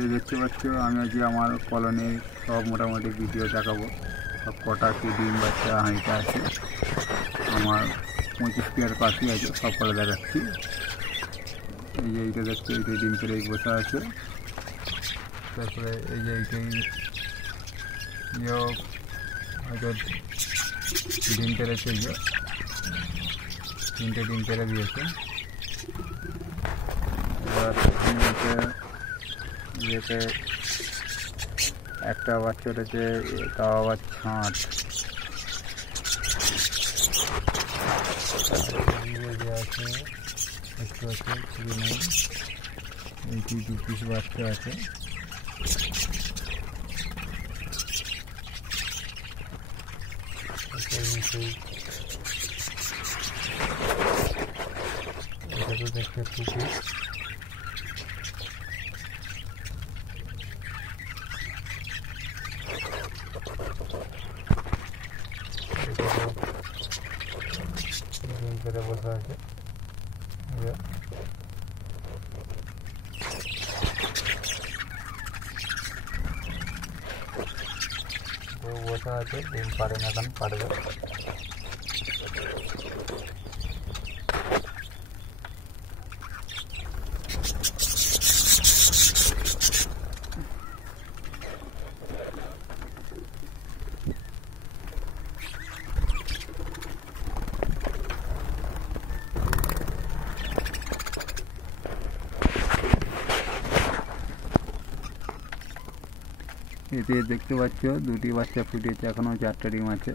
এই দেখতে পাচ্ছ আমি আজকে আমার কলোনির সব মোটামুটি ভিডিও দেখাবো। সব কটা কি ডিম বাচ্চা হাঁড়িতে আছে, আমার 25 পেয়ার পাখি আছে, সব কটা দেখাচ্ছি। এই যে এইটা দেখতে, এইটা ডিম পেড়ে বসে আছে। তারপরে এই যে এইটাই হয়তো ডিম পেড়েছে, এই যে 3টে ডিম পেড়ে দিয়েছে। এবার ইয়েতে একটা বাচ্চা উঠেছে, তাও আবার ছাঁট। আছে একটু আছে, শুধু নেই। এইটি 2 পিস বাচ্চা আছে। এটা তো দেখতে 2 পিস। বসে আছে, বসে আছে, ডিম পারে না, এখন পারবে। এতে দেখতে পাচ্ছ 2টি বাচ্চা ফুটিয়েছে, এখনো 4টে ডিম আছে।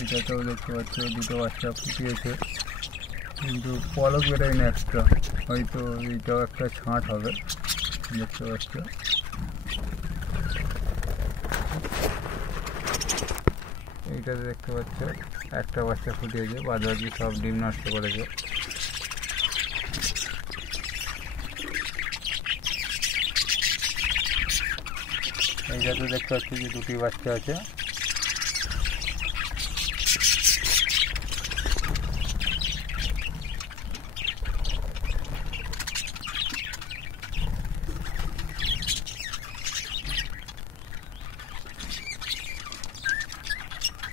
এটাতেও দেখতে পাচ্ছ 2টো বাচ্চা ফুটিয়েছে, কিন্তু পলক বেরোয় না একটা। হয়তো এইটাও একটা ছাঁট হবে, দেখতে পাচ্ছ। এইটাতে দেখতে পাচ্ছ একটা বাচ্চা ফুটিয়েছে, বাদ বাকি সব ডিম নষ্ট করেছে। এইটাতে দেখতে পাচ্ছি যে 2টি বাচ্চা আছে।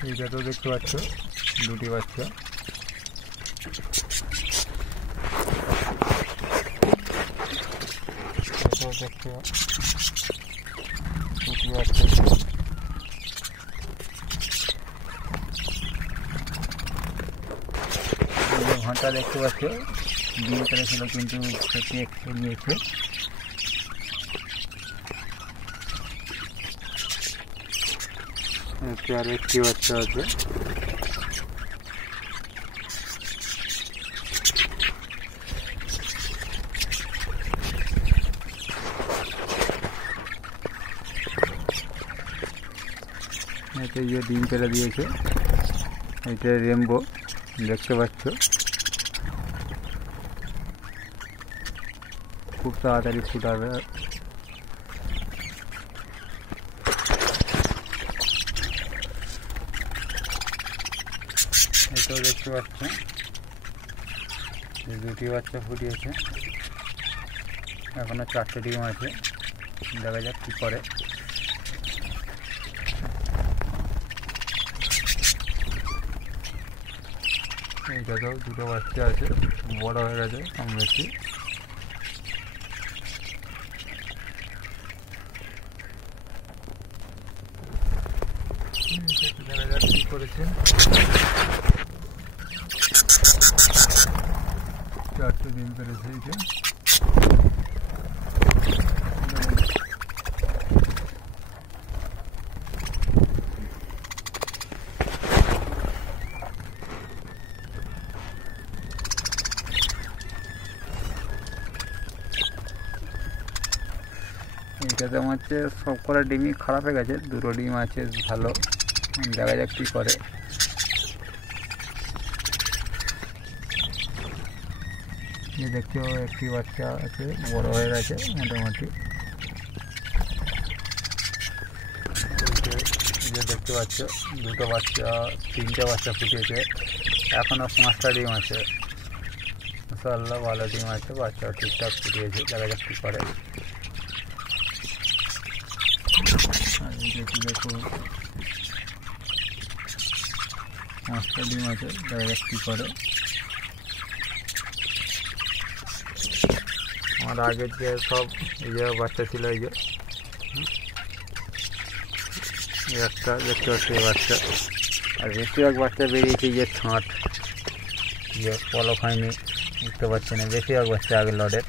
এইটাতেও দেখতে পাচ্ছ 2টি বাচ্চা। দেখতে ঘন্টা দেখতে পাচ্ছ ডিম পেড়েছিল, কিন্তু সেটি একটু নিয়েছে। আর একটি বাচ্চা আছে। এতে যে ডিম পেড়ে দিয়েছে, এটা রেমবো, দেখতে পাচ্ছ। খুব তাড়াতাড়ি ফুটাবে। এটাও দেখতে পাচ্ছ 2টি বাচ্চা ফুটিয়েছে, এখনো 4টে ডিম আছে। দেখা যাক কী করে। এইটাতেও 2টো বাচ্চা আছে, বড় হয়ে গেছে কম বেশি। দেখা যাক কী করেছে। 4টে ডিম পেড়েছে। এইটা এইটাতে আমার হচ্ছে সব কটা ডিমই খারাপ হয়ে গেছে, 2টো ডিম আছে ভালো। দেখা যাক কী করে। দেখতেও একটি বাচ্চা আছে, বড় হয়ে গেছে মোটামুটি। যে দেখতে পাচ্ছ 2টো বাচ্চা, 3টে বাচ্চা ফুটিয়েছে, এখনও 5টা ডিম আছে। মাশাআল্লাহ ভালো ডিম আছে, বাচ্চাও ঠিকঠাক ফুটিয়েছে, দেখা যাক কী করে। আর এই দেখো 5টা ডিম আছে, দেখা যাক কী করে। আমার আগের যে সব এই যে বাচ্চা ছিল, এই যে একটা দেখতে পাচ্ছি বাচ্চা, আর বেশিরভাগ বাচ্চা বেরিয়েছে যে ছাঁট, যে পলক হয়নি, বুঝতে পারছি না। বেশিরভাগ বাচ্চা আগে লডের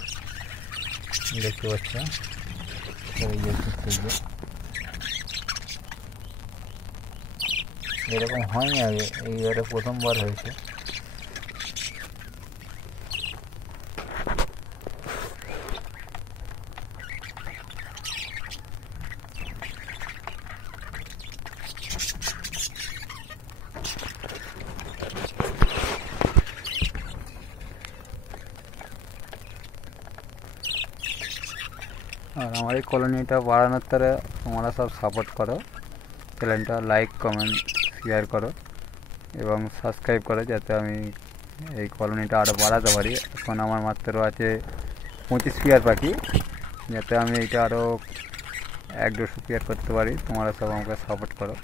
দেখতে পাচ্ছ, এই যে এরকম হয়নি আগে, এইবারে প্রথমবার হয়েছে। আর আমার এই কলোনিটা বাড়ানোর তারা তোমরা সব সাপোর্ট করো, চ্যানেলটা লাইক কমেন্ট শেয়ার করো এবং সাবস্ক্রাইব করো, যাতে আমি এই কলোনিটা আরও বাড়াতে পারি। এখন আমার মাত্র আছে 25 পেয়ার পাখি, যাতে আমি এইটা আরও 1-200 পেয়ার করতে পারি। তোমরা সব আমাকে সাপোর্ট করো।